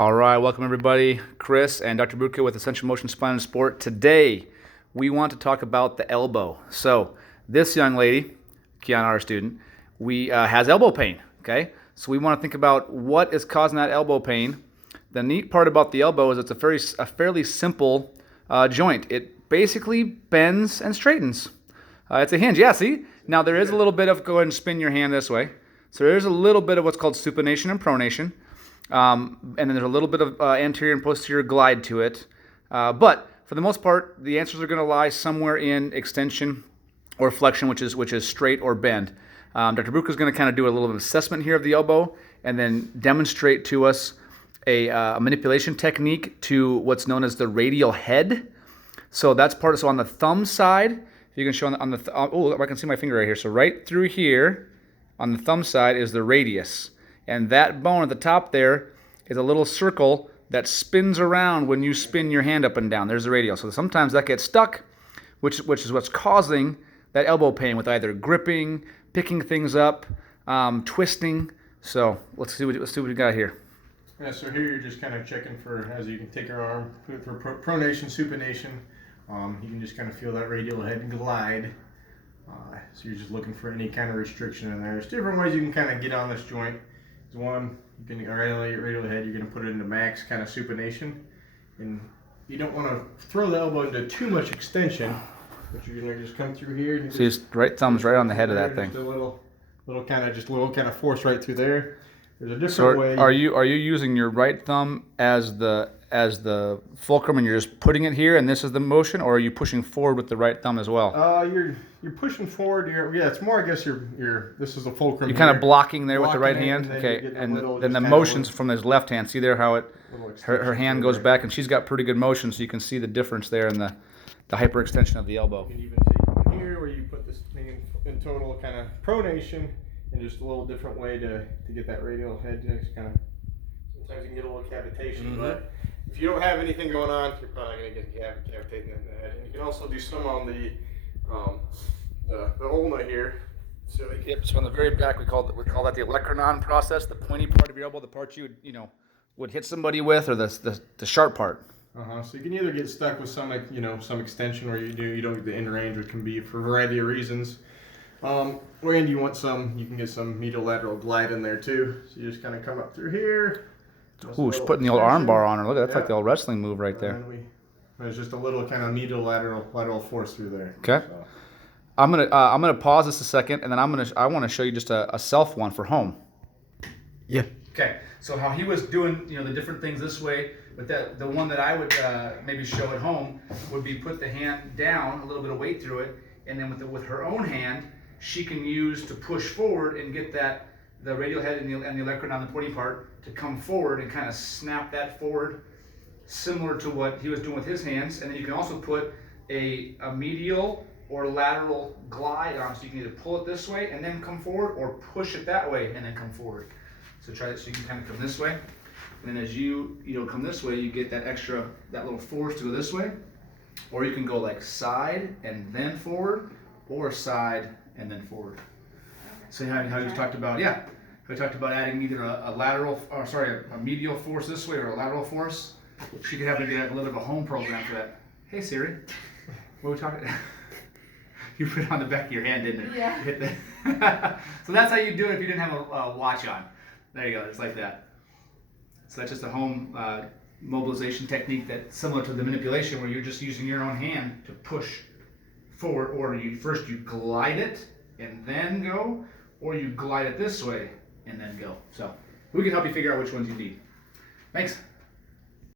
All right, welcome everybody. Chris and Dr. Buctha with Essential Motion Spine and Sport. Today, we want to talk about the elbow. So, this young lady, Kiana, our student, has elbow pain, okay? So we want to think about what is causing that elbow pain. The neat part about the elbow is it's a fairly simple joint. It basically bends and straightens. It's a hinge, yeah, see? Now there is a little bit of, go ahead and spin your hand this way. So there is a little bit of what's called supination and pronation. And then there's a little bit of anterior and posterior glide to it. But for the most part, the answers are going to lie somewhere in extension or flexion, which is straight or bend. Dr. Buctha is going to kind of do a little bit of assessment here of the elbow and then demonstrate to us a manipulation technique to what's known as the radial head. So that's part of, so on the thumb side, if you can show on the I can see my finger right here. So right through here on the thumb side is the radius. And that bone at the top there is a little circle that spins around when you spin your hand up and down. There's the radial. So sometimes that gets stuck, which is what's causing that elbow pain with either gripping, picking things up, twisting. So let's see what we got here. Yeah, so here you're just kind of checking for, as you can take your arm, for pronation, supination. You can just kind of feel that radial head glide. So you're just looking for any kind of restriction in there. There's different ways you can kind of get on this joint. There's one, you can radial head, you're going to put it into max kind of supination. And you don't want to throw the elbow into too much extension, but you're going to just come through here. And so your right thumb's right on the head of that thing. Just a little kind of force right through there. There's a different way. Are you using your right thumb as the fulcrum and you're just putting it here and this is the motion, or are you pushing forward with the right thumb as well? You're pushing forward. Yeah, it's more. I guess this is a fulcrum. You're kind of blocking there with the right hand. Okay, and then the motions from his left hand. See there how her hand goes back, and she's got pretty good motion, so you can see the difference there in the hyperextension of the elbow. You can even take one here where you put this thing in total kind of pronation, and just a little different way to get that radial head to kind of. Sometimes you can get a little cavitation, but if you don't have anything going on, you're probably going to get cavitating in the head. And you can also do some on the ulna here. So on the very back, we call that the olecranon process, the pointy part of your elbow, the part you would hit somebody with, or the sharp part. So you can either get stuck with some extension, or you don't get the end range, which can be for a variety of reasons. And you want you can get some medial lateral glide in there too. So you just kind of come up through here. Ooh, she's putting the old arm bar on her. Look, that's like the old wrestling move right there. There's just a little kind of medial lateral force through there. Okay. So. I'm gonna pause this a second, and then I want to show you just a self one for home. Yeah. Okay. So how he was doing, the different things this way, but the one that I would maybe show at home would be put the hand down, a little bit of weight through it, and then with her own hand, she can use to push forward and get the radial head and the olecranon, the pointy part, to come forward and kind of snap that forward, similar to what he was doing with his hands. And then you can also put a medial or lateral glide on, so you can either pull it this way and then come forward, or push it that way and then come forward. So try that, so you can kind of come this way, and then as you come this way, you get that little force to go this way, or you can go like side and then forward, or side and then forward. So how you talked about, we talked about adding either a medial force this way or a lateral force. She could have maybe a little bit of a home program for that. Hey Siri, what are we talking? You put it on the back of your hand, didn't it? Yeah. Hit so that's how you do it if you didn't have a watch on. There you go, it's like that. So that's just a home mobilization technique that's similar to the manipulation, where you're just using your own hand to push forward, or you glide it and then go, or you glide it this way and then go. So we can help you figure out which ones you need. Thanks.